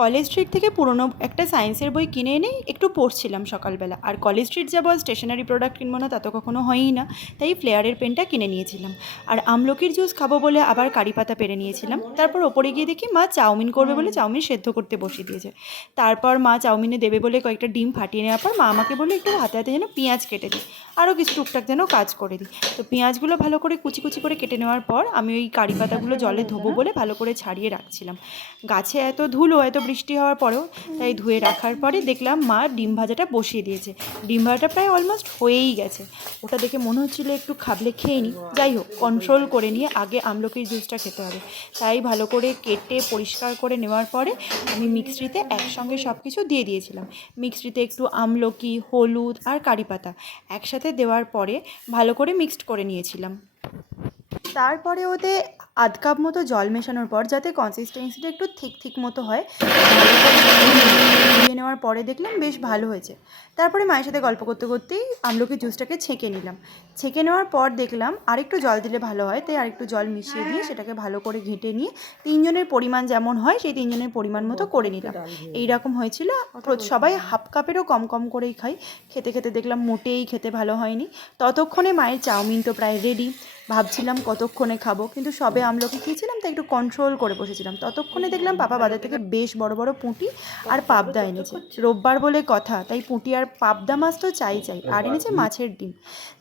College street থেকে পুরনো একটা সায়েন্সের বই কিনে এনে একটু পড়ছিলাম সকালবেলা। আর কলেজ স্ট্রিট যাব, স্টেশনারি প্রোডাক্ট কিনবো না তা তো কখনো হয়ই না। তাই ফ্লেয়ারের পেনটা কিনে নিয়েছিলাম। আর আমলকির জুস খাবো বলে আবার কারি পাতা পেরে নিয়েছিলাম। তারপর ওপরে গিয়ে দেখি মা চাউমিন করবে বলে চাউমিন সেদ্ধ করতে বসিয়ে দিয়েছে। তারপর মা চাউমিনে দেবে বলে কয়েকটা ডিম ফাটিয়ে নেওয়ার পর মা আমাকে বললো একটু হাতে হাতে যেন পেঁয়াজ কেটে দিই, আরও কিছু টুকটাক যেন কাজ করে দিই। তো পেঁয়াজগুলো ভালো করে কুচি কুচি করে কেটে নেওয়ার পর আমি ওই কারি পাতাগুলো জলে ধোবো বলে ভালো করে ছাড়িয়ে রাখছিলাম। গাছে এত ধুলো, এত বৃষ্টি হওয়ার পরেও তাই ধুয়ে রাখার পরে দেখলাম মা ডিম ভাজাটা বসিয়ে দিয়েছে। ডিম ভাজাটা প্রায় অলমোস্ট হয়েই গেছে। ওটা দেখে মনে হচ্ছিলো একটু খাবলে খেয়ে নিই, যাই হোক কন্ট্রোল করে নিয়ে আগে আমলকির জুসটা খেতে হবে। তাই ভালো করে কেটে পরিষ্কার করে নেওয়ার পরে আমি মিক্সিতে একসঙ্গে সব কিছু দিয়ে দিয়েছিলাম। মিক্সিতে একটু আমলকি, হলুদ আর কারি পাতা একসাথে দেওয়ার পরে ভালো করে মিক্সড করে নিয়েছিলাম। তারপরে ওতে আধ কাপ মতো জল মেশানোর পর, যাতে কনসিস্টেন্সিটা একটু ঠিক ঠিক মতো হয়, ধুয়ে নেওয়ার পরে দেখলাম বেশ ভালো হয়েছে। তারপরে মায়ের সাথে গল্প করতে করতেই আমলকি জুসটাকে ছেঁকে নিলাম। ছেঁকে নেওয়ার পর দেখলাম আরেকটু জল দিলে ভালো হয়, তাই আরেকটু জল মিশিয়ে দিয়ে সেটাকে ভালো করে ঘেঁটে নিয়ে তিনজনের পরিমাণ যেমন হয় সেই তিনজনের পরিমাণ মতো করে নিলাম। এইরকম হয়েছিল। সবাই হাফ কাপেরও কম কম করেই খাই। খেতে খেতে দেখলাম মোটেই খেতে ভালো হয়নি। ততক্ষণে মায়ের চাউমিন তো প্রায় রেডি। ভাবছিলাম কতক্ষণে খাবো, কিন্তু সবে আমলকি খেয়েছিলাম তাই একটু কন্ট্রোল করে বসেছিলাম। ততক্ষণে দেখলাম পাপা বাজার থেকে বেশ বড় বড় পুঁটি আর পাবদা এনেছে। রোববার বলে কথা, তাই পুঁটি আর পাবদা মাছ তো চাই চাই, আর এনেছে মাছের ডিম।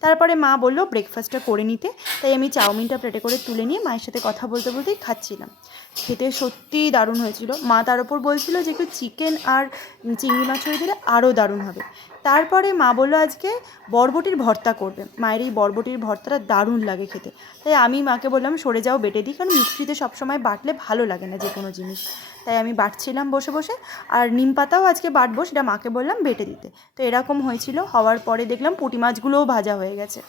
তারপরে মা বললো ব্রেকফাস্টটা করে নিতে, তাই আমি চাউমিনটা প্লেটে করে তুলে নিয়ে মায়ের সাথে কথা বলতে বলতেই খাচ্ছিলাম। খেতে সত্যিই দারুণ হয়েছিল। মা তার ওপর বলছিল যে একটু চিকেন আর চিংড়ি মাছ হয়ে দিলে আরও দারুণ হবে। তারপরে মা বললো আজকে বরবটির ভর্তা করবে। মায়ের এই বরবটির ভর্তাটা দারুণ লাগে খেতে। তাই আমি মাকে বললাম সরে যাও, বেটে দিই, কারণ মিক্সিতে সবসময় বাটলে ভালো লাগে না যে কোনো জিনিস। তাই আমি বাটছিলাম বসে বসে। আর নিম পাতাও আজকে বাটবো, সেটা মাকে বললাম বেটে দিতে। তো এরকম হয়েছিল। হওয়ার পরে দেখলাম পুঁটি মাছগুলোও ভাজা হয়ে গেছে।